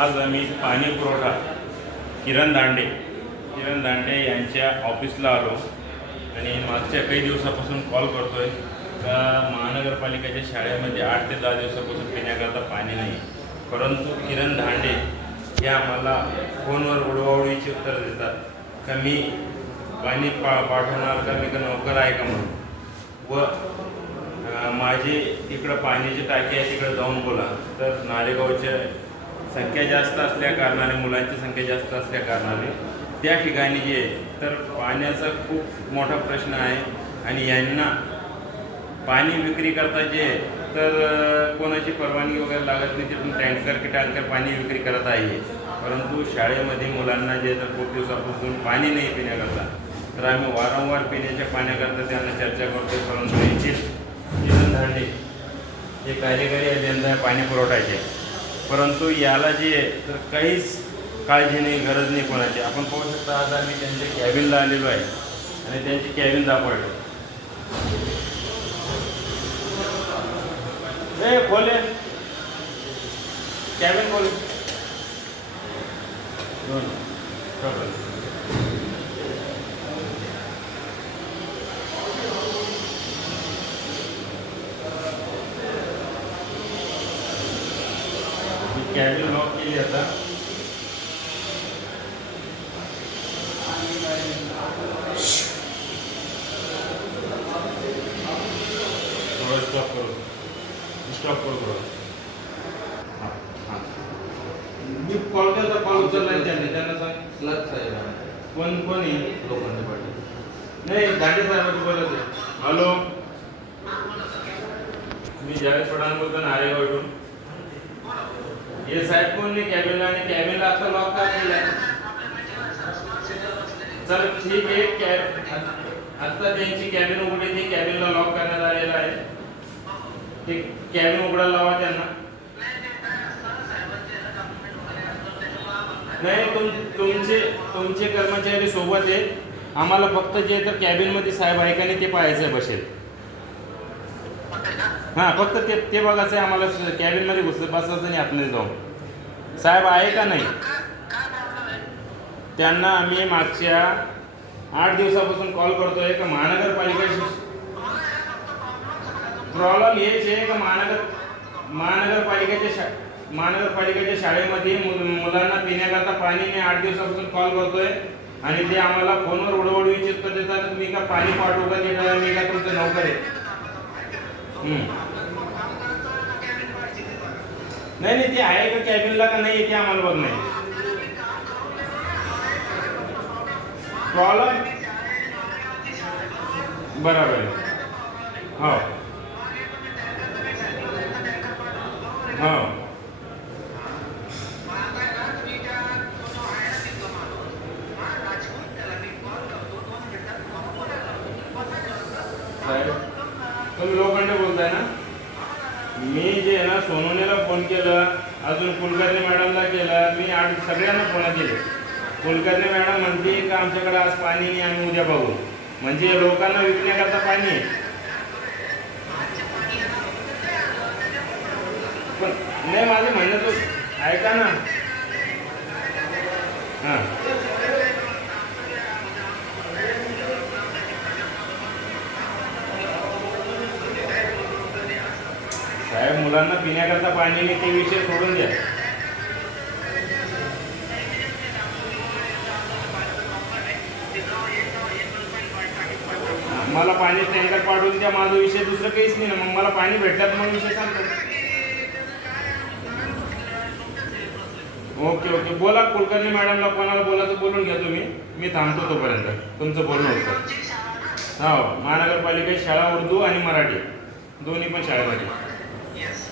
आज आम्ही पाणी पुरवठा किरण दांडे किरण दांडे यांच्या ऑफिसला आलो आणि मागच्या काही दिवसापासून कॉल करतो आहे का महानगरपालिकेच्या शाळेमध्ये आठ ते दहा दिवसापासून पिण्याकरता पाणी नाही. परंतु किरण दांडे हे आम्हाला फोनवर उडवाउडीची उत्तर देतात. का मी पाणी पा पाठवणार का? मी का नोकर आहे का म्हणून? व माझे इकडं तिकडं पाण्याची टाकी आहे तिकडं जाऊन बोला. तर नालेगावच्या संख्या जास्त असल्या कारणाने मुलांची संख्या जास्त असल्या कारणाने त्या ठिकाणी जे तर पाण्याचा खूप मोठा प्रश्न आहे. आणि यांना पाणी विक्री करता जे तर कोणाची परवानगी वगैरे लागत नाही तिथून टँकर की टँकर पाणी विक्री करत आहे. परंतु शाळेमध्ये मुलांना जे तर खूप दिवसापासून पाणी नाही पिण्याकरता. तर आम्ही वारंवार पिण्याच्या पाण्याकरता त्यांना चर्चा करतो परंतु येथील किरण धांडे हे कार्यकारी अभियंता आहे पाणी पुरवठ्याचे परंतु याला जे आहे, तर काहीच काळजी नाही गरज नाही कोणाची. आपण पाहू शकता आज आम्ही त्यांच्या कॅबिनला आलेलो आहे आणि त्यांची कॅबिन दाखवतो ए खोले. कॅबिन खोले. दोन. कॅबिन लॉक केली आता थोडं स्टॉप करू स्टॉप करू थोडं हां हां मी कॉल केला कॉल उचलला त्यांनी त्यांना सांग स्लग साहेब आहे. कोण कोण आहे? लोखंडे पाटील. नाही दांडे साहेबांची बोलत आहे हॅलो. मी जावेद पठाण बोलतो इथून हे साहेब कोण नाही कॅबिनला आणि कॅबिनला आता लॉक का केला चल ठीक आहे कॅब आता त्यांची कॅबिन उघडी ती कॅबिनला लॉक करण्यात आलेला आहे ते कॅबिन उघडा लावा त्यांना नाही तुम तुमचे तुमचे कर्मचारी सोबत आहेत आम्हाला फक्त जे तर कॅबिनमध्ये साहेब आहे का नाही ते पाहायचं बसेल. हां फक्त ते ते बघायचं आहे आम्हाला कॅबिनमध्ये घुस बसायचं नाही आतमध्ये जाऊन. साहेब आहे का नाही? त्यांना आम्ही मागच्या आठ दिवसापासून कॉल करतोय का महानगरपालिकेशी. प्रॉब्लेम हेच आहे का महानगर महानगरपालिकेच्या शा महानगरपालिकेच्या शाळेमध्ये मुलांना पिण्याकरता पाणी नाही आठ दिवसापासून कॉल करतोय आणि ते आम्हाला फोनवर उडवडू इच्छित देतात मी का पाणी पाठवू का मी का तुमचं नोकर आहे? नाही नाही ते आहे का कॅबिनला का नाही ते आम्हाला बघ नाही. प्रॉब्लेम? बरोबर आहे. हो. हो. साहेब. तुम्ही लोखंडे बोलताय ना? मी जे आहे ना सोनोनेला फोन केलं अजून कुलकर्णी मॅडमला केलं मी आठ सगळ्यांना फोन केले. कुलकर्णी मॅडम म्हणते का आमच्याकडे आज पाणी नाही आम्ही उद्या बघू. म्हणजे लोकांना विकण्याकरता पाणी आहे. पण नाही माझं म्हणणं तू ऐका ना. हां. साहेब मुलांना पिण्याकरता पाणी नाही ते विषय सोडून द्या. मला पाणी टँकर पाठवून द्या माझा विषय दुसरं काहीच नाही. ना मग मला पाणी भेटल्यात मग विषय सांगतो. Okay okay. बोला कुलकर्णी मॅडमला कोणाला बोलायचं बोलून घ्या तुम्ही. मी थांबतो तोपर्यंत. तुमचं बोलणं होतं. हो महानगरपालिकेत शाळा उर्दू आणि मराठी. दोन्ही पण शाळेमध्ये. Yes.